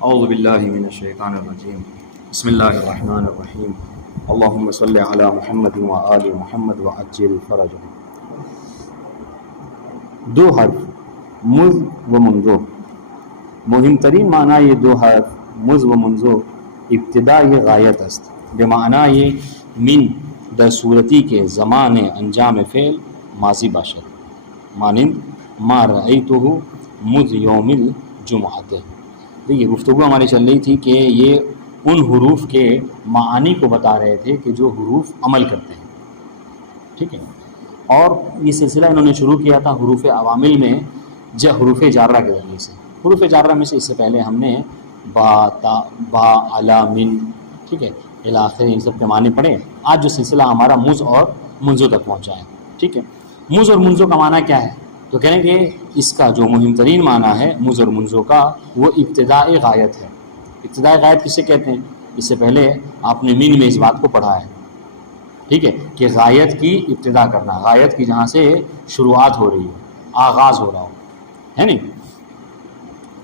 اعوذ باللہ من الشیطان الرجیم بسم اللہ الرحمن الرحیم اللہم صلی علی محمد وآل محمد وعجل فرجہ۔ دو حرف مذ و منذ، مهم ترین معنی یہ دو حرف مذ و منذ ابتدائی غایت است، بمعنی من در صورتی کے زمان انجام فعل ماضی باشد، مانند ما رأیتہ مذ یوم الجمعۃ۔ دیکھیے گفتگو ہماری چل رہی تھی کہ یہ ان حروف کے معانی کو بتا رہے تھے کہ جو حروف عمل کرتے ہیں، ٹھیک ہے۔ اور یہ سلسلہ انہوں نے شروع کیا تھا حروف عوامل میں حروف جارہ کے ذریعے سے۔ حروف جارہ میں سے اس سے پہلے ہم نے با، تا، با، علا، من، ٹھیک ہے، الی آخر ان سب کے معنی پڑھے۔ آج جو سلسلہ ہمارا مذ اور منذ تک پہنچا ہے، ٹھیک ہے۔ مذ اور منذ کا معنی کیا ہے؟ تو کہیں گے اس کا جو مہم ترین معنی ہے مذ اور منذ کا، وہ ابتدائی غایت ہے۔ ابتدائی غایت کسے کہتے ہیں؟ اس سے پہلے آپ نے من میں اس بات کو پڑھا ہے، ٹھیک ہے، کہ غایت کی ابتدا کرنا، غایت کی جہاں سے شروعات ہو رہی ہو، آغاز ہو رہا ہو، ہے نہیں۔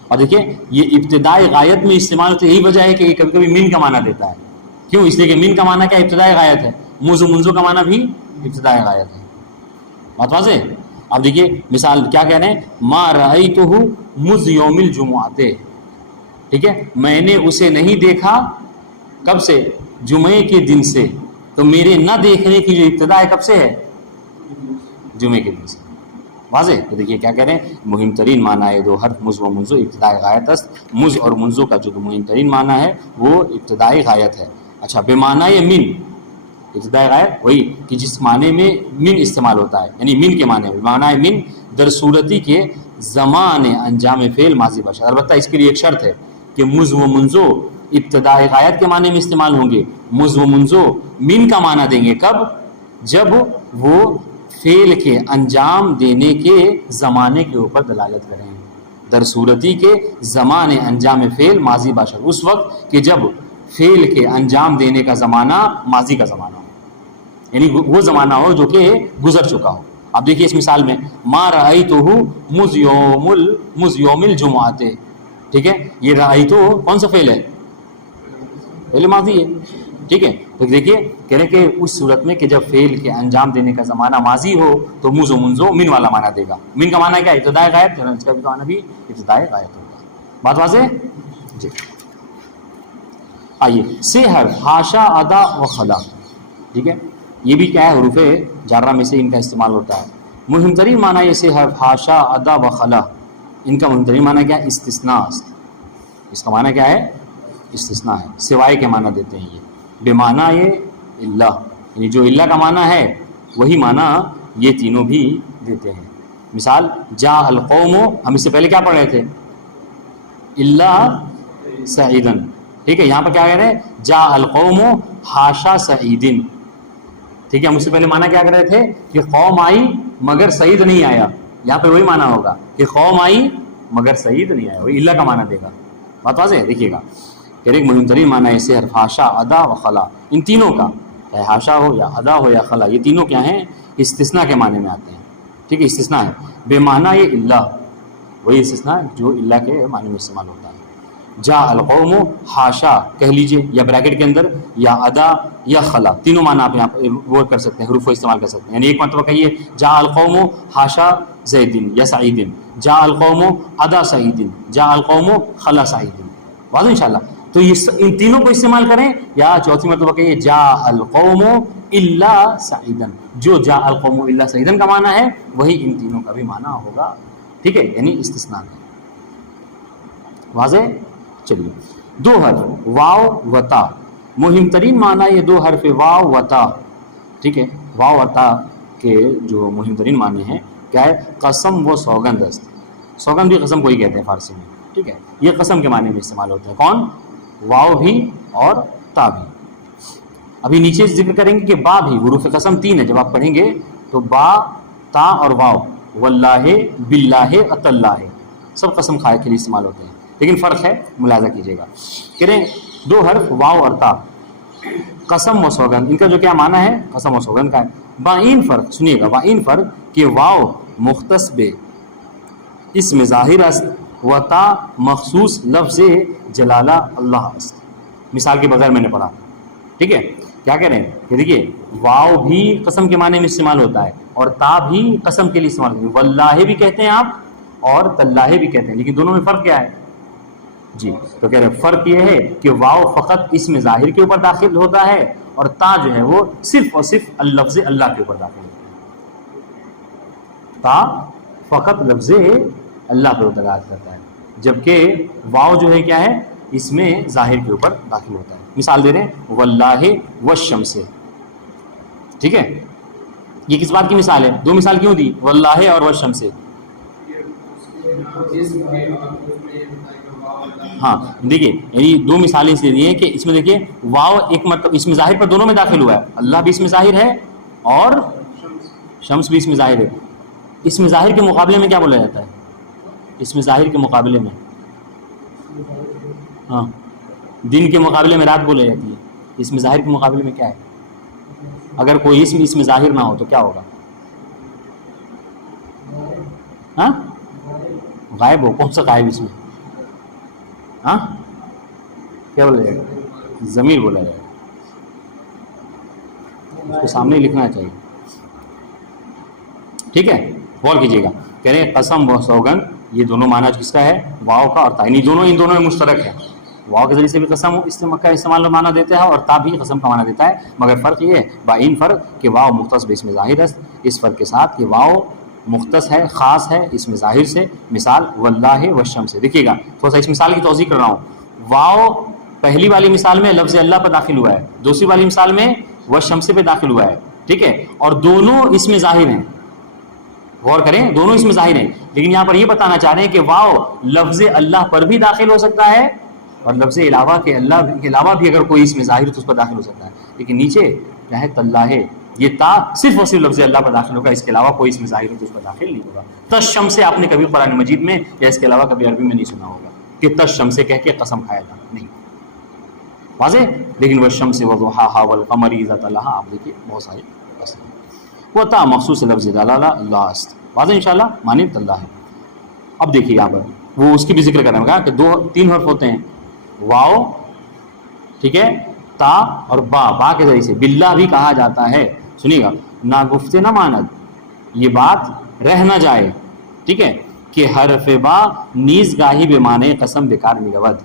اور دیکھیں یہ ابتدائی غایت میں استعمال ہوتا ہے، یہی وجہ ہے کہ یہ کبھی کبھی من کا معنی دیتا ہے۔ کیوں؟ اس لیے کہ من کا معنی کیا؟ ابتدائی غایت ہے۔ مذ و منذ کا معنی بھی ابتدائی غایت ہے۔ بات واضح؟ اب دیکھیے مثال کیا کہہ رہے ہیں، ما رأیتہ مذ یوم الجمعۃ، ٹھیک ہے، میں نے اسے نہیں دیکھا کب سے؟ جمعے کے دن سے۔ تو میرے نہ دیکھنے کی جو ابتدا ہے کب سے ہے؟ جمعے کے دن سے۔ واضح؟ تو دیکھیے کیا کہہ رہے ہیں، مہم ترین معنی ہے دو حرف مذ و منذ ابتدائی غایت است۔ مذ اور منذ کا جو مہم ترین معنی ہے وہ ابتدائی غایت ہے۔ اچھا، بے معنی من، ابتدائی غایت وہی کہ جس معنی میں من استعمال ہوتا ہے، یعنی من کے معنی میں معنی من در صورتی کے زمان انجام فعل ماضی باشد۔ البتہ اس کے لیے ایک شرط ہے کہ مذ و منذ ابتدائی غایت کے معنی میں استعمال ہوں گے، مذ و منذ من کا معنی دیں گے کب؟ جب وہ فعل کے انجام دینے کے زمانے کے اوپر دلالت کریں، در صورتی کے زمان انجام فعل ماضی باشد، اس وقت کہ جب فعل کے انجام دینے کا زمانہ ماضی کا زمانہ ہو، یعنی وہ زمانہ ہو جو کہ گزر چکا ہو۔ اب دیکھیے اس مثال میں ما رأیتہ مذ یوم الجمعۃ، ٹھیک ہے، یہ رأیتہ کون سا فعل ہے؟ فعل ماضی ہے، ٹھیک ہے۔ تو دیکھیے کہہ رہے کہ اس صورت میں کہ جب فعل کے انجام دینے کا زمانہ ماضی ہو تو مذ و منذ من والا معنی دے گا۔ من کا معنی کیا ہے؟ ابتدائی غایت، اس کا بھی معنی بھی ابتدائی غایت ہوگا۔ بات واضح؟ جی آئیے، سے حرف حاشا، ادا و خلا، ٹھیک ہے، یہ بھی کیا ہے؟ حروف جارہ میں سے ان کا استعمال ہوتا ہے۔ مہم ترین معنی یہ سے حرف حاشا، ادا و خلا، ان کا مہم ترین معنی کیا ہے؟ استثناء۔ اس کا معنی کیا ہے؟ استثناء ہے، سوائے کے معنی دیتے ہیں یہ، بے معنی یہ اللہ، یعنی جو اللہ کا معنی ہے وہی معنی یہ تینوں بھی دیتے ہیں۔ مثال جاء القوم، ہم اس سے پہلے کیا پڑھ رہے تھے؟ اللہ سعیدن، ٹھیک ہے، یہاں پر کیا کہہ رہے ہیں؟ جاء القوم حاشا سعیدن، ٹھیک ہے، ہم اس سے پہلے معنی کیا کر رہے تھے کہ قوم آئی مگر سعید نہیں آیا، یہاں پہ وہی معنی ہوگا کہ قوم آئی مگر سعید نہیں آیا، وہی اللہ کا معنی دے گا۔ بات واضح ہے؟ دیکھیے گا کہ ایک مہم ترین معنی ہے سے حرف حاشا، ادا و خلا، ان تینوں کا، چاہے حاشا ہو یا ادا ہو یا خلا، یہ تینوں کیا ہیں؟ استثناء کے معنی میں آتے ہیں، ٹھیک ہے، استثناء ہے۔ بے معنی یہ اللہ، وہی استثناء جو اللہ کے معنی میں استعمال ہوتا ہے۔ جاء القوم حاشا کہہ لیجئے، یا بریکٹ کے اندر، یا ادا یا خلا، تینوں معنی آپ یہاں وہ کر سکتے ہیں، حروف کو استعمال کر سکتے ہیں۔ یعنی ایک مرتبہ کہیے جاء القوم حاشا زیدن یا سعیدن، جاء القوم ادا سعیدن، جاء القوم خلا سعیدن، واضح انشاءاللہ۔ تو یہ ان تینوں کو استعمال کریں، یا چوتھی مرتبہ کہیے جاء القوم الا سعیدن، جو جاء القوم الا سعیدن کا معنی ہے وہی ان تینوں کا بھی معنی ہوگا، ٹھیک ہے، یعنی استثناء ہے۔ واضح؟ چلیے، دو حرف واو و تا، مہم ترین معنی یہ دو حرف واو و تا، ٹھیک ہے، واو و تا کے جو مہم ترین معنی ہیں کیا ہے؟ قسم و سوگند است۔ سوگند بھی قسم کو ہی کہتے ہیں فارسی میں، ٹھیک ہے، یہ قسم کے معنی میں استعمال ہوتے ہیں۔ کون؟ واو بھی اور تا بھی۔ ابھی نیچے ذکر کریں گے کہ با بھی، حروف قسم تین ہے، جب آپ پڑھیں گے تو با، تا اور واو، واللہ، باللہ، اتاللہ، سب قسم کھائے کے لیے استعمال ہوتے ہیں، لیکن فرق ہے، ملاحظہ کیجیے گا۔ کہہ رہے ہیں دو حرف واو اور تا، قسم و سوگند، ان کا جو کیا معنی ہے؟ قسم و سوگند کا ہے۔ بائین فرق، سنیے گا، بائین فرق کہ واو مختص بے اسم ظاہر است و تا مخصوص لفظ جلالہ اللہ است. مثال کے بغیر میں نے پڑھا. ٹھیک ہے, کیا کہہ رہے ہیں کہ دیکھیے واو بھی قسم کے معنی میں استعمال ہوتا ہے اور تا بھی قسم کے لیے استعمال ہوتا ہے. واللہ بھی کہتے ہیں آپ اور تاللہ بھی کہتے ہیں, لیکن دونوں میں فرق کیا ہے؟ جی تو کہہ رہے ہیں فرق یہ ہے کہ واو فقط اسم ظاہر کے اوپر داخل ہوتا ہے اور تا جو ہے وہ صرف اور صرف لفظ اللہ کے اوپر داخل ہوتا ہے. تا فقط لفظ اللہ پہ دلالت کرتا ہے, جبکہ واو جو ہے کیا ہے اس میں ظاہر کے اوپر داخل ہوتا ہے. مثال دے رہے ہیں واللہ والشمس. ٹھیک ہے, یہ کس بات کی مثال ہے؟ دو مثال کیوں دی, واللہ اور والشمس؟ ہاں دیکھیے یعنی دو مثالیں اس لیے دی ہیں کہ اس میں دیکھیے واو ایک مطلب اس میں ظاہر پر دونوں میں داخل ہوا ہے, اللہ بھی اس میں ظاہر ہے اور شمس بھی اس میں ظاہر ہے. اس میں ظاہر کے مقابلے میں کیا بولا جاتا ہے؟ اس میں ظاہر کے مقابلے میں ہاں دن کے مقابلے میں رات بولی جاتی ہے. اس میں ظاہر کے مقابلے میں کیا ہے؟ اگر کوئی اسم اس میں ظاہر نہ ہو تو کیا ہوگا؟ ہاں غائب ہو. کون سا غائب اس میں؟ ہاں کیا بولا جائے گا؟ ضمیر بولا جائے گا. اس کو سامنے لکھنا چاہیے. ٹھیک ہے, غور کیجیے گا. کہہ رہے ہیں قسم و سوگند, یہ دونوں معنی کس کا ہے؟ واو کا اور تا, یعنی دونوں ان دونوں میں مشترک ہے. واو کے ذریعے سے بھی قسم کا استعمال معنی دیتا ہے اور تا بھی قسم کا معنی دیتا ہے, مگر فرق یہ ہے باین فرق کہ واو مختص باسم ظاہر ہے, اس فرق کے ساتھ کہ واو مختص ہے, خاص ہے اس میں ظاہر سے. مثال واللہ والشمس سے. دیکھیے گا تھوڑا سا اس مثال کی توضیح کر رہا ہوں. واو پہلی والی مثال میں لفظ اللہ پر داخل ہوا ہے, دوسری والی مثال میں والشمس پہ داخل ہوا ہے. ٹھیک ہے, اور دونوں اس میں ظاہر ہیں. غور کریں دونوں اس میں ظاہر ہیں, لیکن یہاں پر یہ بتانا چاہ رہے ہیں کہ واو لفظ اللہ پر بھی داخل ہو سکتا ہے اور لفظ علاوہ کے اللہ کے علاوہ بھی اگر کوئی اس میں ظاہر تو اس پر داخل ہو سکتا ہے. لیکن نیچے کیا ہے؟ تاللہ ہے. یہ تا صرف اور صرف لفظ اللہ پر داخل ہوگا, اس کے علاوہ کوئی اس میں ظاہر تو اس پر داخل نہیں ہوگا. تشمس سے آپ نے کبھی قرآن مجید میں یا اس کے علاوہ کبھی عربی میں نہیں سنا ہوگا کہ تشمس کہہ کے قسم کھایا جانا, نہیں. واضح. لیکن والشمس وضحاہا والقمر اذا تلاہا, آپ دیکھیے بہت سارے قسم. وہ تا مخصوص لفظ جلالہ اللہ است. واضح انشاءاللہ معنی تاللہ ہے. اب دیکھیے یہاں پر وہ اس کی بھی ذکر کرنا ہے کہ تین حرف ہوتے ہیں, واو, ٹھیک ہے, تا اور با کے ذریعے سے باللہ بھی کہا جاتا ہے. سنیے گا, نہ گفتے نہ ماند, یہ بات رہ نہ جائے. ٹھیک ہے, کہ حرف با نیز گاہی بے معنی قسم بیکار میرود.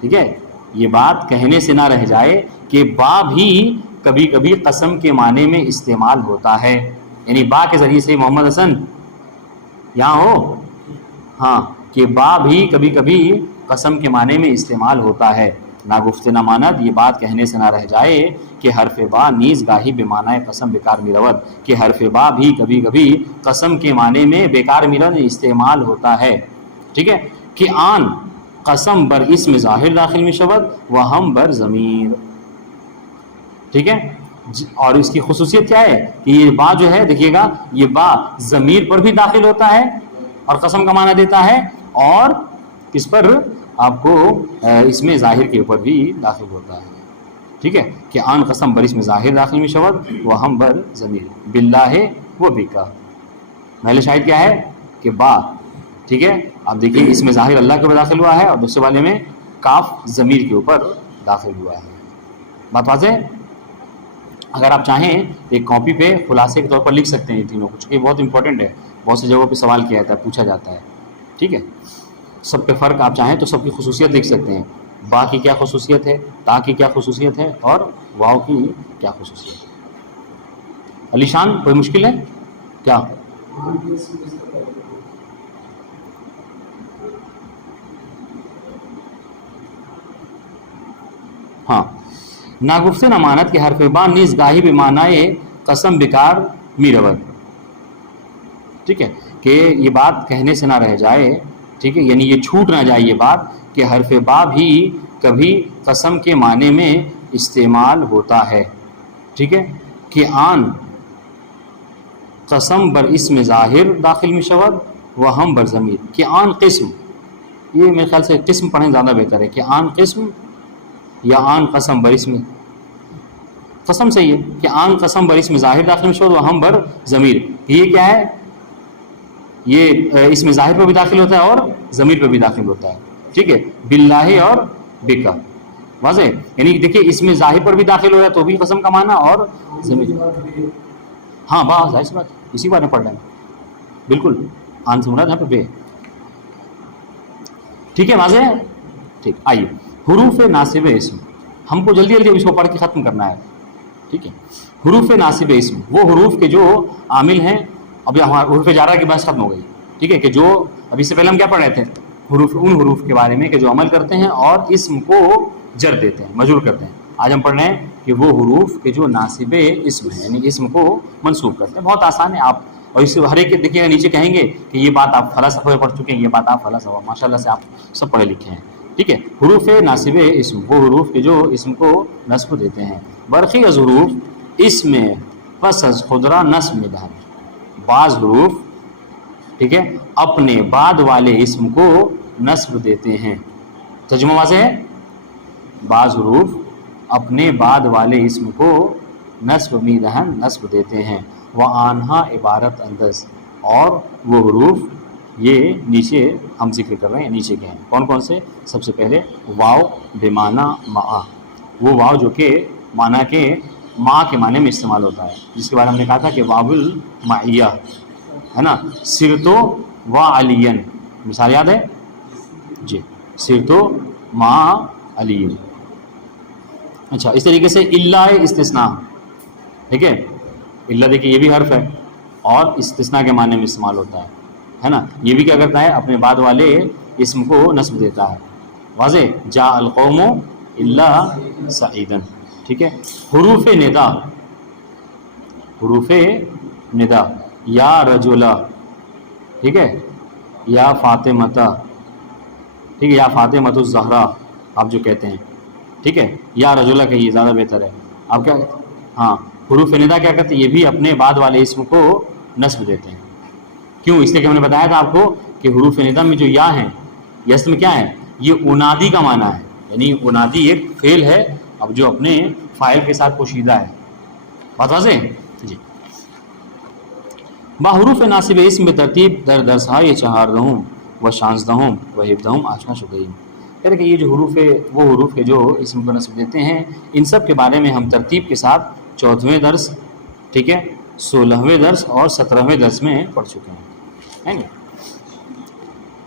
ٹھیک ہے, یہ بات کہنے سے نہ رہ جائے کہ با بھی کبھی کبھی قسم کے معنی میں استعمال ہوتا ہے. یعنی با کے ذریعے سے محمد حسن یہاں ہو, ہاں, کہ با بھی کبھی کبھی قسم کے معنی میں استعمال ہوتا ہے. نہ گفت نہ ماند, یہ بات کہنے سے نہ رہ جائے کہ حرف با نیز گاہی بے معنی قسم بیکار میرود, کہ حرف با بھی کبھی کبھی قسم کے معنی میں بیکار میرود استعمال ہوتا ہے. ٹھیک ہے, کہ آن قسم بر اسم ظاہر داخل میں شود و ہم بر ضمیر. ٹھیک ہے, اور اس کی خصوصیت کیا ہے کہ یہ با جو ہے دیکھیے گا, یہ با ضمیر پر بھی داخل ہوتا ہے اور قسم کا معنی دیتا ہے, اور اس پر آپ کو اس میں ظاہر کے اوپر بھی داخل ہوتا ہے. ٹھیک ہے, کہ آن قسم بر اسم ظاہر داخل میں شود و ہم بر ضمیر باللہ و بکا. محل شاہد کیا ہے کہ با. ٹھیک ہے, آپ دیکھیے اس میں ظاہر اللہ کے اوپر داخل ہوا ہے اور دوسرے والے میں کاف ضمیر کے اوپر داخل ہوا ہے. بات واضح. اگر آپ چاہیں ایک کاپی پہ خلاصے کے طور پر لکھ سکتے ہیں تینوں کو, چونکہ بہت امپورٹنٹ ہے, بہت سی جگہوں پہ سوال کیا جاتا ہے, پوچھا جاتا ہے. ٹھیک ہے, سب پہ فرق آپ چاہیں تو سب کی خصوصیت لکھ سکتے ہیں. با کی کیا خصوصیت ہے, تا کی کیا خصوصیت ہے, اور واو کی کیا خصوصیت ہے. علی شان کوئی مشکل ہے کیا؟ ہاں, نہ گفتے نہ مانت کہ حرف با نیز گاہی بے معنی قسم بیکار میرود. ٹھیک ہے, کہ یہ بات کہنے سے نہ رہ جائے. ٹھیک ہے, یعنی یہ چھوٹ نہ جائے یہ بات کہ حرف با بھی کبھی قسم کے معنی میں استعمال ہوتا ہے. ٹھیک ہے, کہ آن قسم بر اسم ظاہر داخل میں شود و ہم بر ضمیر. کہ آن قسم, یہ میرے خیال سے قسم پڑھیں زیادہ بہتر ہے, کہ آن قسم یا آن قسم بر اسم, قسم صحیح ہے, کہ آن قسم بر اسم ظاہر داخل میں شود و ہم بر ضمیر. یہ کیا ہے؟ یہ اس میں ظاہر پہ بھی داخل ہوتا ہے اور ضمیر پہ بھی داخل ہوتا ہے. ٹھیک ہے, باللہ اور بکا, واضح. یعنی دیکھیے اس میں ظاہر پر بھی داخل ہوا تو بھی قسم کا معنی اور ضمیر. ہاں بس ظاہر سی بات, اسی بارے میں پڑھ رہے ہیں بالکل. آن سے مراد یہاں پہ بے. ٹھیک ہے, واضح ہے. ٹھیک, آئیے حروف ناصب اسم, ہم کو جلدی جلدی اس کو پڑھ کے ختم کرنا ہے. ٹھیک ہے, حروف ناصب اسم وہ حروف کے جو عامل ہیں. اب ہمارا حروف جارہ کی بحث ختم ہو گئی. ٹھیک ہے, کہ جو ابھی سے پہلے ہم کیا پڑھ رہے تھے, حروف, ان حروف کے بارے میں کہ جو عمل کرتے ہیں اور اسم کو جر دیتے ہیں, مجرور کرتے ہیں. آج ہم پڑھ رہے ہیں کہ وہ حروف کے جو ناصب اسم ہیں, یعنی اسم کو منصوب کرتے ہیں. بہت آسان ہے. آپ اور اس ہر ایک دیکھیے نیچے کہیں گے کہ یہ بات آپ فلاں صفحے پڑھ چکے ہیں, یہ بات آپ فلاں صفحہ, ماشاء اللہ سے آپ سب پڑھے لکھے ہیں. ٹھیک ہے, حروف ناصب اسم وہ حروف کے جو اسم کو نصب دیتے ہیں. برقی از حروف اسم پس از خدرہ نصب میدان, بعض حروف ٹھیک ہے اپنے بعد والے اسم کو نصب دیتے ہیں. ترجمہ واضح ہے. بعض حروف اپنے بعد والے اسم کو نصب میدہن نصب دیتے ہیں. وہ آنہا عبارت اندز, اور وہ حروف یہ نیچے ہم ذکر کر رہے ہیں, نیچے کے ہیں. کون کون سے؟ سب سے پہلے واو بمعنی معا, وہ واو جو کہ معنی کے ماں کے معنی میں استعمال ہوتا ہے, جس کے بارے میں ہم نے کہا تھا کہ واو المعیہ ہے نا. سرتو و علین, مثال یاد ہے جی, سرتو مع علی. اچھا, اس طریقے سے اللہ استثناء. ٹھیک ہے, اللہ دیکھیے یہ بھی حرف ہے اور استثناء کے معنی میں استعمال ہوتا ہے نا. یہ بھی کیا کرتا ہے, اپنے بعد والے اسم کو نصب دیتا ہے. واضح. جا القوم الا سعیدن. ٹھیک ہے, حروف ندا, حروف ندا, یا رجلا, ٹھیک ہے, یا فاطمتا, ٹھیک ہے, یا فاطمۃ الزہرا آپ جو کہتے ہیں. ٹھیک ہے, یا رجلا کہیے زیادہ بہتر ہے. آپ کیا, ہاں, حروف ندا کیا کرتے ہیں, یہ بھی اپنے بعد والے اسم کو نصب دیتے ہیں. کیوں؟ اس لیے کہ ہم نے بتایا تھا آپ کو کہ حروف ندا میں جو یا ہیں, یہ اصل میں کیا ہے, یہ انادی کا معنی ہے. یعنی انادی ایک فعل ہے اب جو اپنے فاعل کے ساتھ پوشیدہ ہے. بات واضح جی. با حروف ناصب اسم بترتیب در درسہا یہ چہاردہم و شانزدہم و ہفدہم آشنا شدہم. کہتے کہ یہ جو حروف ہے وہ حروف کے جو اسم کو نصب دیتے ہیں, ان سب کے بارے میں ہم ترتیب کے ساتھ 14ویں درس, ٹھیک ہے, 16ویں درس اور 17ویں درس میں پڑھ چکے ہیں.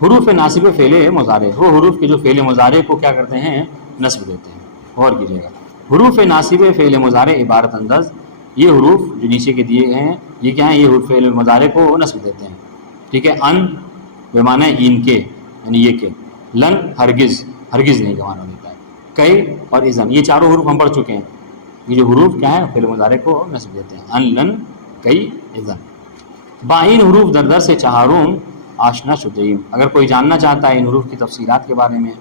حروف ناصب فعل مضارع, وہ حروف کے جو فعل مضارع کو کیا کرتے ہیں, نصب دیتے ہیں. غور کیجیے گا, حروف ناصب فعل مضارع عبارت انداز, یہ حروف جو نیچے کے دیے ہیں یہ کیا ہیں, یہ حروف فعل مضارع کو نصب دیتے ہیں. ٹھیک ہے, ان بمعنی ان کے, یعنی یہ کہ, لن ہرگز, ہرگز نہیں کا معنی دیتا ہے, کئی اور اذن, یہ چاروں حروف ہم پڑھ چکے ہیں. یہ جو حروف کیا ہے فعل مضارع کو نصب دیتے ہیں, ان, لن, کئی, اذن. باین حروف در درس چہارم آشنا شدیم, اگر کوئی جاننا چاہتا ہے ان حروف کی تفصیلات کے بارے میں,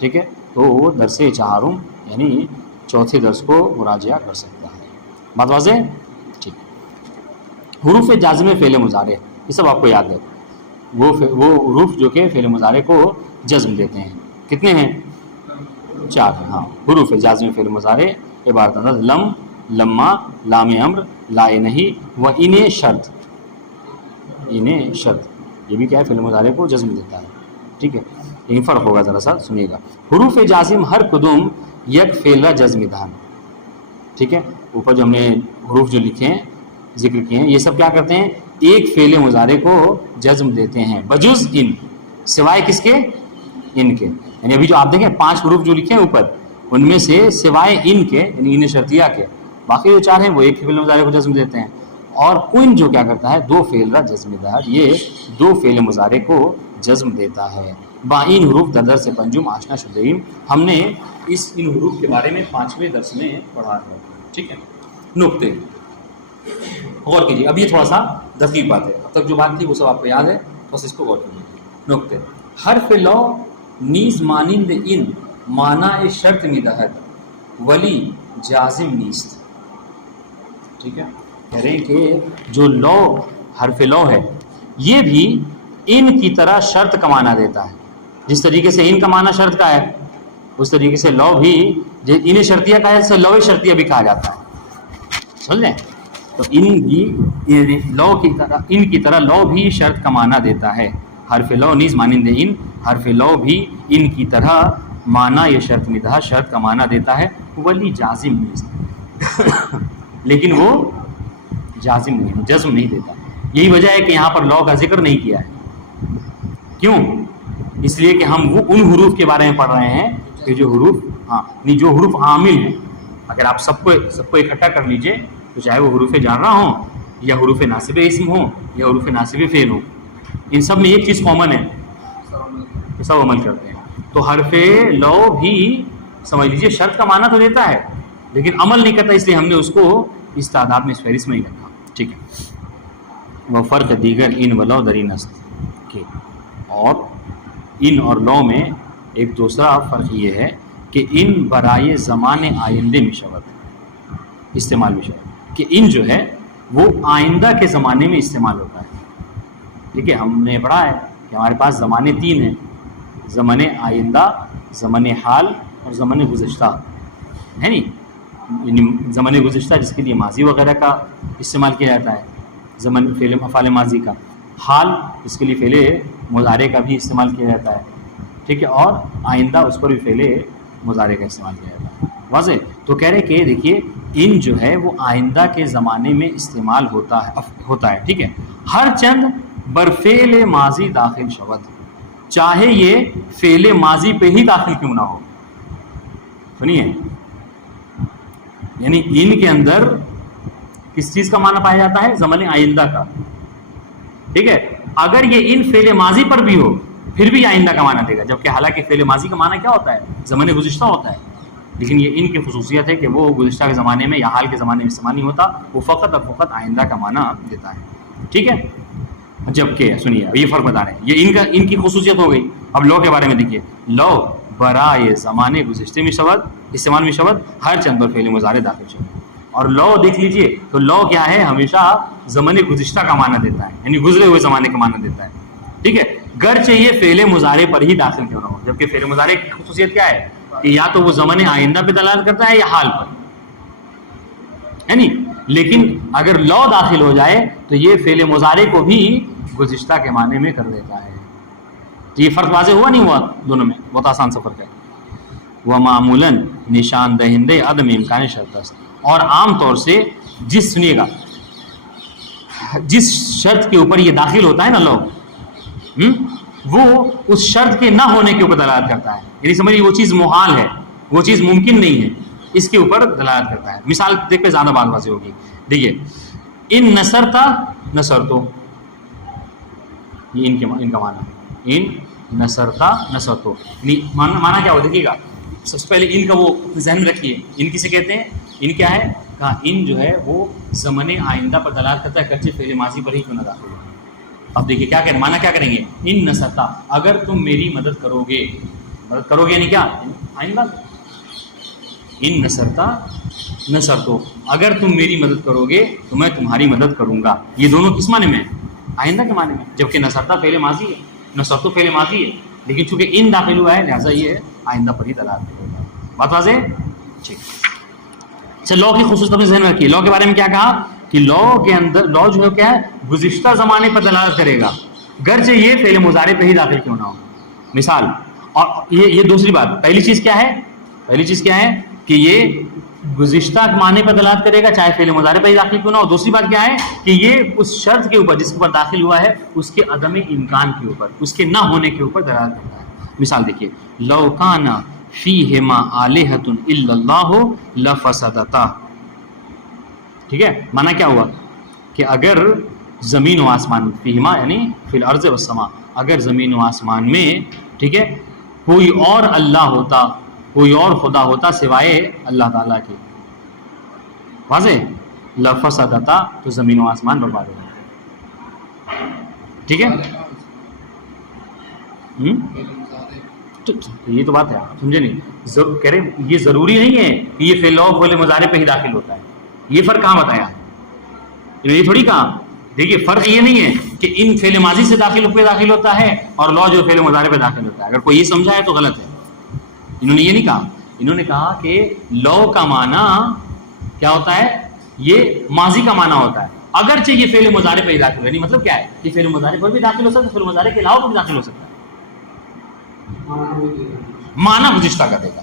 ٹھیک ہے, تو وہ درس چہارم یعنی چوتھے درس کو مراجعہ کر سکتا ہے. بات واضح. ٹھیک, حروف جازم فعل مضارع, یہ سب آپ کو یاد ہے, وہ حروف جو کہ فعل مضارع کو جزم دیتے ہیں. کتنے ہیں؟ 4 ہیں. ہاں, حروف جازم فعل مضارع عبارت انداز لم, لما, لام امر, لائے نہیں, و انہیں شرط, انہیں شرط, یہ بھی کیا ہے فعل مضارع کو جزم دیتا ہے. ٹھیک ہے, لیکن فرق ہوگا ذرا سا, سنیے گا. حروف جازم ہر قدم یک فعل جزم دھان. ٹھیک ہے, اوپر جو ہم نے حروف جو لکھے ہیں ذکر کیے ہیں, یہ سب کیا کرتے ہیں, ایک فعل مضارع کو جزم دیتے ہیں, بجز ان, سوائے کس کے, ان کے. یعنی ابھی جو آپ دیکھیں 5 حروف جو لکھے ہیں اوپر, ان میں سے سوائے ان کے یعنی ان شرطیہ کے, باقی جو 4 ہیں وہ ایک فعل مضارع کو جزم دیتے ہیں. اور ان جو کیا کرتا ہے, 2 فعل را جزم دار, یہ 2 فعل مضارع کو جزم دیتا ہے. باین حروف در درس پنجم آشنا شدہم, ہم نے ان حروف کے بارے میں 5ویں درس میں پڑھا ہے. ٹھیک ہے, نقطے غور کیجیے. اب یہ تھوڑا سا دقیق بات ہے, اب تک جو بات تھی وہ سب آپ کو یاد ہے, بس اس کو غور کیجیے. نقطے, حرف لو نیز مانند ان معنی شرط می دہد ولی جازم نیست. ٹھیک ہے, کہہ رہے ہیں کہ جو لو, حرف لو ہے, یہ بھی ان کی طرح شرط کا معنی دیتا ہے. جس طریقے سے ان کا معنی شرط کا ہے, اس طریقے سے لو بھی انہیں شرطیہ کہا ہے, لو شرطیہ بھی کہا جاتا ہے. سمجھ لیں, تو لو کی طرح لو بھی شرط کا معنی دیتا ہے. حرف لو نیز مانند ان، حرف لو بھی ان کی طرح معنی یا شرط مدح شرط کا معنی دیتا ہے. ولی جازم نیز لیکن وہ جازم نہیں، جزم نہیں دیتا. یہی وجہ ہے کہ یہاں پر لو کا ذکر نہیں کیا ہے. کیوں؟ اس لیے کہ ہم وہ ان حروف کے بارے میں پڑھ رہے ہیں کہ جو حروف عامل ہیں. اگر آپ سب کو اکٹھا کر لیجئے تو چاہے وہ حروف جارہ ہوں یا حروف ناصب اسم ہوں یا حروف ناصب فعل ہوں، ان سب میں ایک چیز کامن ہے کہ سب عمل کرتے ہیں. تو حرف لو بھی سمجھ لیجئے شرط کا معنی تو دیتا ہے لیکن عمل نہیں کرتا، اس لیے ہم نے اس کو اس تعداد میں اس فہرست میں ہی رکھا. ٹھیک ہے. وہ فرق دیگر ان و لو درین است کے، اور ان اور لو میں ایک دوسرا فرق یہ ہے کہ ان برائے زمان آئندے میں شود استعمال میں شود، کہ ان جو ہے وہ آئندہ کے زمانے میں استعمال ہوتا ہے. ٹھیک ہے. ہم نے پڑھا ہے کہ ہمارے پاس زمانے تین ہیں، زمانے آئندہ، زمانے حال اور زمانے گزشتہ ہے نہیں. زمانے گزشتہ جس کے لیے ماضی وغیرہ کا استعمال کیا جاتا ہے، زمن فعل افعال ماضی کا. حال جس کے لیے فعل مضارع کا بھی استعمال کیا جاتا ہے. ٹھیک ہے. اور آئندہ اس پر بھی فعل مضارع کا استعمال کیا جاتا ہے. واضح. تو کہہ رہے کہ دیکھیے ان جو ہے وہ آئندہ کے زمانے میں استعمال ہوتا ہے. ٹھیک ہے. ہر چند برفعل ماضی داخل شود، چاہے یہ فعل ماضی پہ ہی داخل کیوں نہ ہو. سنیے، یعنی ان کے اندر کس چیز کا معنی پایا جاتا ہے؟ زمانے آئندہ کا. ٹھیک ہے. اگر یہ ان فعل ماضی پر بھی ہو پھر بھی آئندہ کا معنی دے گا، جبکہ حالانکہ فعل ماضی کا معنی کیا ہوتا ہے؟ زمانے گزشتہ ہوتا ہے. لیکن یہ ان کی خصوصیت ہے کہ وہ گزشتہ کے زمانے میں یا حال کے زمانے میں استعمال نہیں ہوتا، وہ فقط اور فقط آئندہ کا معنی دیتا ہے. ٹھیک ہے. جبکہ سنیے یہ فرق بتا رہے ہیں، یہ ان کی خصوصیت ہو گئی. اب لو کے بارے میں دیکھیے. لو برائے زمانے گزشتے میں شود استعمال میں شود ہر چند پر فعل مضارع داخل شود. اور لو دیکھ لیجئے تو لو کیا ہے؟ ہمیشہ زمانے گزشتہ کا معنی دیتا ہے، یعنی گزرے ہوئے زمانے کا معنی دیتا ہے. ٹھیک ہے. گرچہ یہ فعل مضارع پر ہی داخل کیوں نہ ہو، جبکہ فعل مضارع کی خصوصیت کیا ہے کہ یا تو وہ زمانے آئندہ پہ دلالت کرتا ہے یا حال پر، ہے نہیں. لیکن اگر لو داخل ہو جائے تو یہ فعل مضارع کو بھی گزشتہ کے معنی میں کر دیتا ہے. تو یہ فرق واضح ہوا نہیں ہوا؟ دونوں میں بہت آسان سا فرق ہے. وہ معمولاً نشان دہندے عدم امکان شرط است، اور عام طور سے سنیے گا جس شرط کے اوپر یہ داخل ہوتا ہے نا لو، وہ اس شرط کے نہ ہونے کے اوپر دلالت کرتا ہے. یعنی سمجھیے وہ چیز محال ہے، وہ چیز ممکن نہیں ہے، اس کے اوپر دلالت کرتا ہے. مثال دیکھ پہ زیادہ بات واضح ہوگی. دیکھیے ان نصرتا نصرتو، یہ ان کا معنی. ان نصرتا نصرتو معنی کیا ہو؟ دیکھیے گا سب سے پہلے ان کا وہ ذہن رکھیے. ان کسے کہتے ہیں؟ ان کیا ہے؟ کہا ان جو ہے وہ زمانے آئندہ پر دلالت کرتا ہے، گرچہ فعل ماضی پر ہی کیوں نہ داخل ہو. اب دیکھیے کیا کریں، معنی کیا کریں گے؟ ان نصرتا، اگر تم میری مدد کرو گے. مدد کرو گے یعنی کیا؟ آئندہ. ان نصرتا نصرتو، اگر تم میری مدد کرو گے تو میں تمہاری مدد کروں گا. یہ دونوں کس معنی میں؟ آئندہ کے معنی میں. جبکہ نصرتا فعل ماضی ہے، نصرتو فعل ماضی ہے، لیکن چونکہ ان داخل ہوا ہے لہٰذا یہ آئندہ پر ہی دلالت کرے گا. بات واضح؟ ٹھیک. اچھا، لو کی خصوصیت میں ذہن رکھیے. لو کے بارے میں کیا کہا کہ لو کے اندر لو جو ہے کیا ہے؟ گزشتہ زمانے پر دلالت کرے گا، گرچہ یہ فعل مضارع پہ ہی داخل کیوں نہ ہو. مثال. اور یہ دوسری بات. پہلی چیز کیا ہے؟ پہلی چیز کیا ہے کہ یہ گزشتہ معنی پر دلالت کرے گا چاہے فعل مضارع پہ ہی داخل کیوں نہ ہو. دوسری بات کیا ہے کہ یہ اس شرط کے اوپر جس کے اوپر داخل ہوا ہے اس کے عدم امکان کے اوپر، اس کے نہ ہونے کے اوپر دلالت کرتا ہے. مثال دیکھیے. لو کان فیہما آلہۃ الا اللہ لفسدتا. ٹھیک ہے. معنی کیا ہوا کہ اگر زمین و آسمان، فیہما یعنی فی الارض والسماء، اگر زمین و آسمان میں ٹھیک ہے کوئی اور اللہ ہوتا، کوئی اور خدا ہوتا سوائے اللہ تعالیٰ کے. واضح؟ لفسدتا، تو زمین و آسمان برباد ہو جاتا. ٹھیک ہے. تو یہ تو بات ہے، سمجھے نہیں؟ کہہ رہے یہ ضروری نہیں ہے کہ یہ فعل و فعل مضارع پہ ہی داخل ہوتا ہے. یہ فرق کہاں بتایا؟ یہ تھوڑی کہا. دیکھیے فرق یہ نہیں ہے کہ ان فعل ماضی سے داخل ہوتا ہے اور لو جو فعل مضارع پہ داخل ہوتا ہے. اگر کوئی یہ سمجھا ہے تو غلط ہے. انہوں نے یہ نہیں کہا. انہوں نے کہا کہ لو کا معنی کیا ہوتا ہے یہ ماضی کا معنی ہوتا ہے، اگرچہ یہ فعل مضارع پہ ہی داخل ہے. مطلب کیا ہے؟ یہ فعل مضارع پر بھی داخل ہو سکتا ہے، فعل مضارع کے علاوہ بھی داخل ہو سکتا ہے. معنی گزشتہ کا دے گا.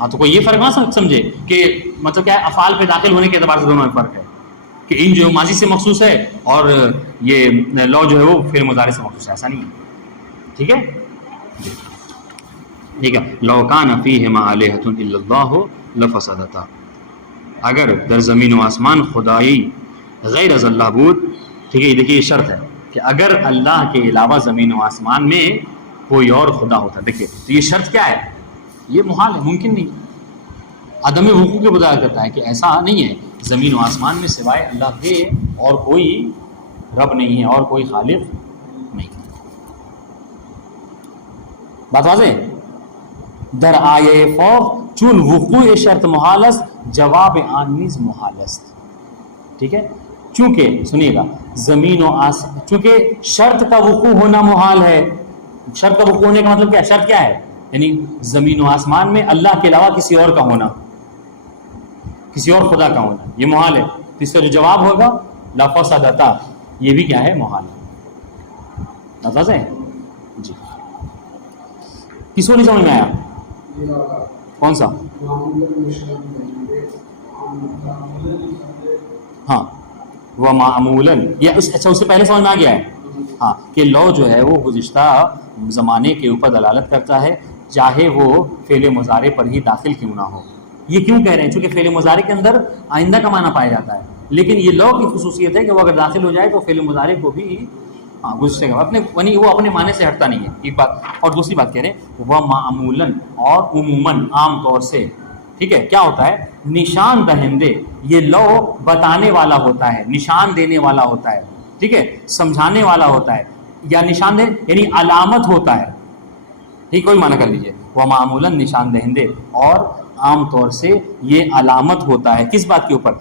ہاں تو کوئی یہ فرق نہ سمجھے کہ مطلب کیا ہے افعال پہ داخل ہونے کے اعتبار سے دونوں میں فرق ہے کہ ان جو ماضی سے مخصوص ہے اور یہ لو جو ہے وہ فعل مضارع سے مخصوص ہے، ایسا نہیں ہے. ٹھیک ہے جی ٹھیک ہے. لو کان فیہما آلہۃ الا اللہ لفسدتا، اگر در زمین و آسمان خدائی غیر از اللہ بود. ٹھیک ہے، یہ دیکھیے یہ شرط ہے کہ اگر اللہ کے علاوہ زمین و آسمان میں کوئی اور خدا ہوتا. دیکھیے تو یہ شرط کیا ہے؟ یہ محال ہے، ممکن نہیں. عدم وقوع کے بجائے کرتا ہے کہ ایسا نہیں ہے زمین و آسمان میں سوائے اللہ کے اور کوئی رب نہیں ہے اور کوئی خالق نہیں. بات واضح ہے؟ در آیه فوق چون وقوع شرط محال است جواب آن نیز محال است. ٹھیک ہے، چونکہ سنیے گا زمین و آسمان، چونکہ شرط کا وقوع ہونا محال ہے. شرط کا وقوع ہونے کا مطلب کیا ہے؟ شرط کیا ہے؟ یعنی زمین و آسمان میں اللہ کے علاوہ کسی اور کا ہونا، کسی اور خدا کا ہونا، یہ محال ہے. تو اس کا جو جواب ہوگا لفسدتا، یہ بھی کیا ہے؟ محال ہے. مطلب ہے جی. کس کو نہیں سمجھ میں آیا؟ کون سا؟ ہاں وہ معمولاً، یا اچھا اس سے پہلے سمجھ میں آ گیا ہے ہاں کہ لو جو ہے وہ گزشتہ زمانے کے اوپر دلالت کرتا ہے چاہے وہ فعل مضارع پر ہی داخل کیوں نہ ہو. یہ کیوں کہہ رہے ہیں؟ چونکہ فعل مضارع کے اندر آئندہ کا معنی پایا جاتا ہے، لیکن یہ لو کی خصوصیت ہے کہ وہ اگر داخل ہو جائے تو فعل مضارع کو بھی گزشتہ کا اپنے یعنی وہ اپنے معنی سے ہٹتا نہیں ہے. ایک بات. اور دوسری بات کہہ رہے ہیں وہ معمولاً اور عموماً عام طور سے. ٹھیک ہے، کیا ہوتا ہے؟ نشان دہندے، یہ لو بتانے والا ہوتا ہے، نشان دینے والا ہوتا ہے. ٹھیک ہے، سمجھانے والا ہوتا ہے، یا نشان دے یعنی علامت ہوتا ہے. ٹھیک، کوئی معنی کر لیجئے. وہ معمولاً نشان دہندے اور عام طور سے یہ علامت ہوتا ہے کس بات کے اوپر؟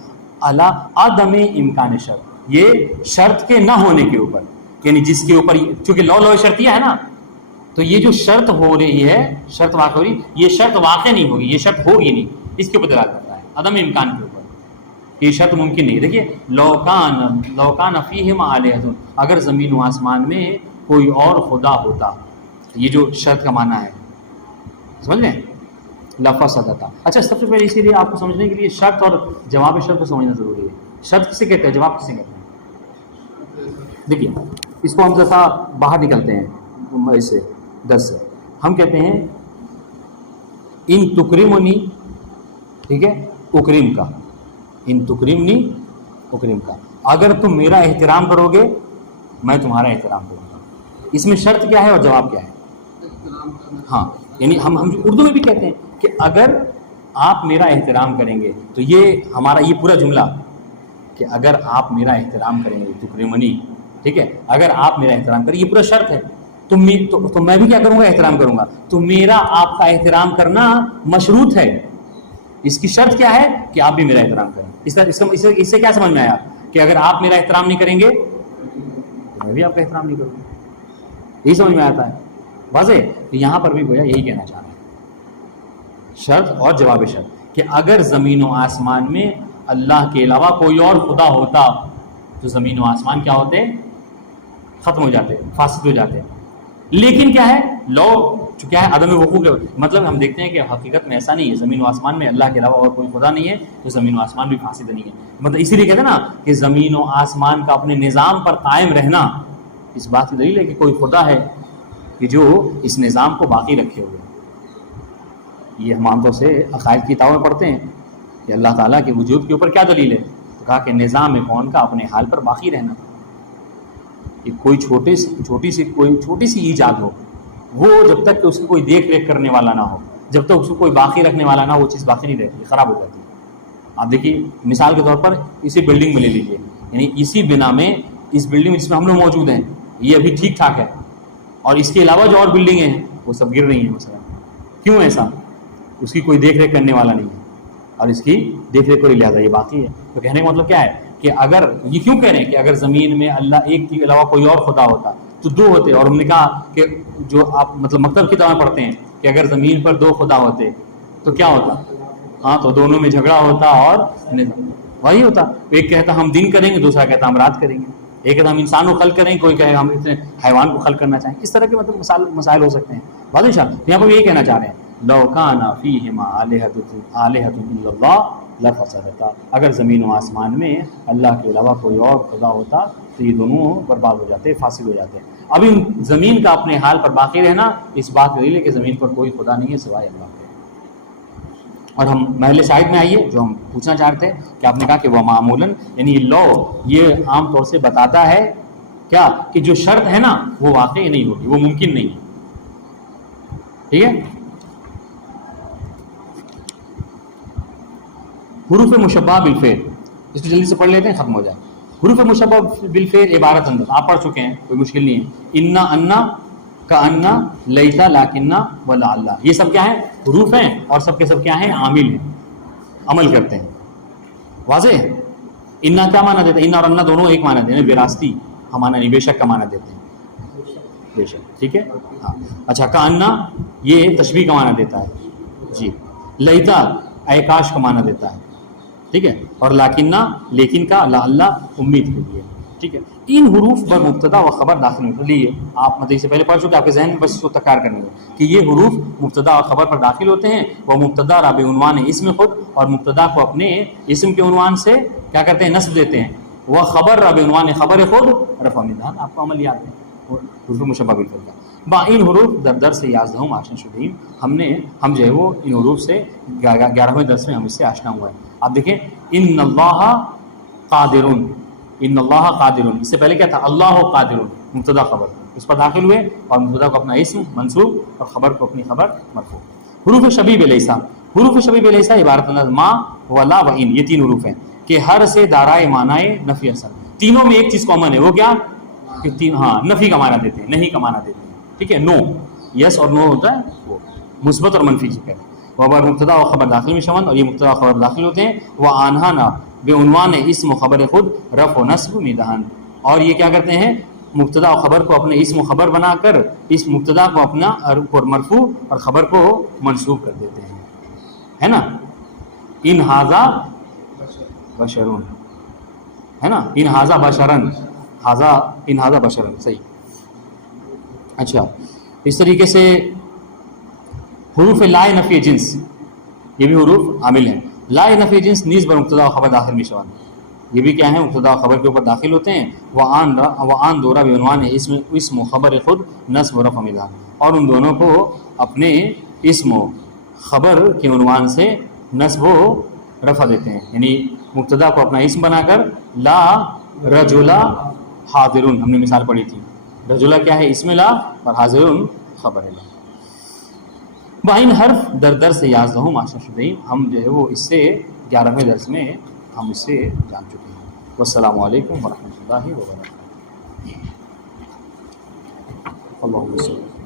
عدم امکان شرط، یہ شرط کے نہ ہونے کے اوپر. یعنی جس کے اوپر چونکہ لو شرطیہ ہے نا، تو یہ جو شرط ہو رہی ہے، شرط واقع ہو رہی، یہ شرط واقع نہیں ہوگی، یہ شرط ہوگی نہیں. اس کے اوپر دلالت کرتا ہے عدم امکان کے اوپر، یہ شرط ممکن نہیں. دیکھیے لو کان فیہما آلہۃ، اگر زمین و آسمان میں کوئی اور خدا ہوتا، یہ جو شرط کا معنی ہے سمجھ لیں، لفسدتا. اچھا سب سے پہلے اسی لیے آپ کو سمجھنے کے لیے شرط اور جواب شرط کو سمجھنا ضروری ہے. شرط کسے کہتے ہیں؟ جواب کسے کہتے ہیں؟ دیکھیے اس کو ہم جیسا باہر نکلتے ہیں اس سے درس سے، ہم کہتے ہیں ان تکرمنی، ٹھیک ہے، اکرم کا، ان تکرمنی اکرم کا، اگر تم میرا احترام کرو گے میں تمہارا احترام کروں گا. اس میں شرط کیا ہے اور جواب کیا ہے؟ ہاں یعنی ہم اردو میں بھی کہتے ہیں کہ اگر آپ میرا احترام کریں گے، تو یہ ہمارا یہ پورا جملہ کہ اگر آپ میرا احترام کریں گے تکرمنی، ٹھیک ہے، اگر آپ میرا احترام کریں، یہ پورا شرط ہے. تو میں بھی کیا کروں گا؟ احترام کروں گا. تو میرا آپ کا احترام کرنا مشروط ہے. اس کی شرط کیا ہے؟ کہ آپ بھی میرا احترام کریں. اس سے کیا سمجھ میں آیا کہ اگر آپ میرا احترام نہیں کریں گے تو میں بھی آپ کا احترام نہیں کروں گا. یہی سمجھ میں آتا ہے. واضح. تو یہاں پر بھی گویا یہی کہنا چاہ رہے ہیں، شرط اور جواب شرط، کہ اگر زمین و آسمان میں اللہ کے علاوہ کوئی اور خدا ہوتا تو زمین و آسمان کیا ہوتے؟ ختم ہو جاتے، فاسد ہو جاتے. لیکن کیا ہے؟ لو کیا ہے؟ عدم وقوع کے مطلب ہم دیکھتے ہیں کہ حقیقت میں ایسا نہیں ہے. زمین و آسمان میں اللہ کے علاوہ اور کوئی خدا نہیں ہے تو زمین و آسمان بھی فاسد نہیں ہے. مطلب اسی لیے کہتے ہیں نا کہ زمین و آسمان کا اپنے نظام پر قائم رہنا اس بات کی دلیل ہے کہ کوئی خدا ہے کہ جو اس نظام کو باقی رکھے ہوئے. یہ ہم عام طور سے عقائد کی کتابوں میں پڑھتے ہیں کہ اللہ تعالیٰ کے وجود کے اوپر کیا دلیل ہے؟ تو کہا کہ نظام کون کا اپنے حال پر باقی رہنا. کہ کوئی چھوٹی سی ایجاد ہو، وہ جب تک کہ اس کی کوئی دیکھ ریکھ کرنے والا نہ ہو، جب تک اس کو کوئی باقی رکھنے والا نہ ہو، وہ چیز باقی نہیں رہتی، خراب ہو جاتی ہے. آپ دیکھیے مثال کے طور پر اسی بلڈنگ میں لے لیجیے، یعنی اسی بنا میں اس بلڈنگ میں جس میں ہم لوگ موجود ہیں یہ ابھی ٹھیک ٹھاک ہے، اور اس کے علاوہ جو اور بلڈنگیں ہیں وہ سب گر رہی ہیں مثلا. کیوں ایسا؟ اس کی کوئی دیکھ ریکھ کرنے والا نہیں ہے اور اس کی دیکھ ریکھ کو لہٰذا یہ باقی ہے. تو کہنے کا مطلب کیا ہے کہ اگر یہ کیوں کہہ رہے ہیں کہ اگر زمین میں اللہ ایک کے علاوہ کوئی اور خدا ہوتا تو دو ہوتے. اور ہم نے کہا کہ جو آپ مطلب مکتب کی طرح پڑھتے ہیں کہ اگر زمین پر دو خدا ہوتے تو کیا ہوتا؟ ہاں تو دونوں میں جھگڑا ہوتا اور وہی ہوتا. ایک کہتا ہم دن کریں گے, دوسرا کہتا ہم رات کریں گے. ایک کہتا ہم انسان کو خلق کریں گے, کوئی کہے ہم اتنے حیوان کو خلق کرنا چاہیں. اس طرح کے مطلب مسائل ہو سکتے ہیں. واضح شاہ یہاں پر یہی کہنا چاہ رہے ہیں لو کان فیہما آلہۃ الا اللہ لفسدتا, اگر زمین و آسمان میں اللہ کے علاوہ کوئی اور خدا ہوتا تو یہ دونوں برباد ہو جاتے, فاسد ہو جاتے. اب ان زمین کا اپنے حال پر باقی رہنا اس بات کا دلیل ہے کہ زمین پر کوئی خدا نہیں ہے سوائے اللہ کے. اور ہم محل شاہد میں آئیے جو ہم پوچھنا چاہتے ہیں کہ آپ نے کہا کہ وہ معمولاً یعنی لا یہ عام طور سے بتاتا ہے کیا کہ جو شرط ہے نا وہ واقع نہیں ہوگی, وہ ممکن نہیں ہے. ٹھیک ہے. حروف مشبہ بالفعل, اس کو جلدی سے پڑھ لیتے ہیں ختم ہو جائے. حروف مشبہ بالفعل عبارت اندر آپ پڑھ چکے ہیں, کوئی مشکل نہیں ہے. انا انا کا انا لیتا لاکنہ ولعلہ, یہ سب کیا ہیں حروف ہیں اور سب کے سب کیا ہیں عامل ہیں, عمل کرتے ہیں. واضح ہے. انا کیا معنی دیتے ہیں؟ انا اور انا دونوں ایک معنی دیتے ہیں, بے راستی ہم معنی نہیں, بے شک کا معنی دیتے ہیں, بے شک. ٹھیک ہے ہاں. اچھا کا انا یہ تشبیہ کا معنی دیتا ہے جی. لیتا اے کاش کا معنی دیتا ہے. ٹھیک ہے. اور لاکنہ لیکن کا لعلہ امید کے لیے. ٹھیک ہے. ان حروف پر مبتدا و خبر داخل ہونے کے لیے آپ مطلب اس سے پہلے پڑھ چکے, آپ کے ذہن میں بس اس کو تکرار کرنے میں کہ یہ حروف مبتدا و خبر پر داخل ہوتے ہیں. وہ مبتدا رب عنوان اسم خود, اور مبتدا کو اپنے اسم کے عنوان سے کیا کرتے ہیں نصب دیتے ہیں. وہ خبر رب عنوان خبر خود رفع مدان, آپ کو عمل یاد ہے حروف مشبہ بالفعل کا. با ان حروف در درس یازدہم آشنا شدیم, ہم جو ہے وہ ان حروف سے 11ویں درس میں ہم اس سے آشنا ہوا ہے. آپ دیکھیں ان اللہ قادرون, ان اللہ قادرون, اس سے پہلے کیا تھا اللہ قادرون مبتدا خبر, اس پر داخل ہوئے اور مبتدا کو اپنا اسم منصوب اور خبر کو اپنی خبر مرفوع. حروف شبیہ لیسا, حروف شبیہ لیسا عبارت ما و لا و ان, یہ تین حروف ہیں کہ ہر سے دارائے معنی نفی اثر, تینوں میں ایک چیز کامن ہے, وہ کیا کہ تین ہاں نفی کا معنی دیتے ہیں, نہیں کا معنی دیتے ہیں. ٹھیک ہے. نو یس اور نو ہوتا ہے وہ مثبت اور منفی کی پہلے. وہ مبتدا و خبر داخل میں شامل, اور یہ مبتدا و خبر داخل ہوتے ہیں. وہ آنہا نا بے عنوان اسم و خبر خود رفع و نصب میدان, اور یہ کیا کرتے ہیں مبتدا و خبر کو اپنے اسم و خبر بنا کر اس مبتدا کو اپنا مرفوع اور خبر کو منصوب کر دیتے ہیں, ہے نا. ان ہاذا بشرون, ہے نا, ان ہاذا بشرن, ان ہاذا بشرن, صحیح. اچھا اس طریقے سے حروف لا نفی جنس, یہ بھی حروف عامل ہیں. لا نفی جنس نیز بر مبتدا و خبر داخل میں شامل, یہ بھی کیا ہے مبتدا و خبر کے اوپر داخل ہوتے ہیں. وآن دورہ بعنوان اسم و خبر خود نصب و رفع مدان, اور ان دونوں کو اپنے اسم و خبر کے عنوان سے نصب و رفع دیتے ہیں. یعنی مبتدا کو اپنا اسم بنا کر لا رجلا حاضرون, ہم نے مثال پڑھی تھی. رجلا کیا ہے اسم لا اور حاضرون خبر لا. بائن حرف در درس یازدہم آشنا شدیم, ہم جو ہے وہ اس سے 11ویں درس میں ہم اس سے جان چکے ہیں. والسلام علیکم ورحمۃ اللہ وبرکاتہ. اللہم صلی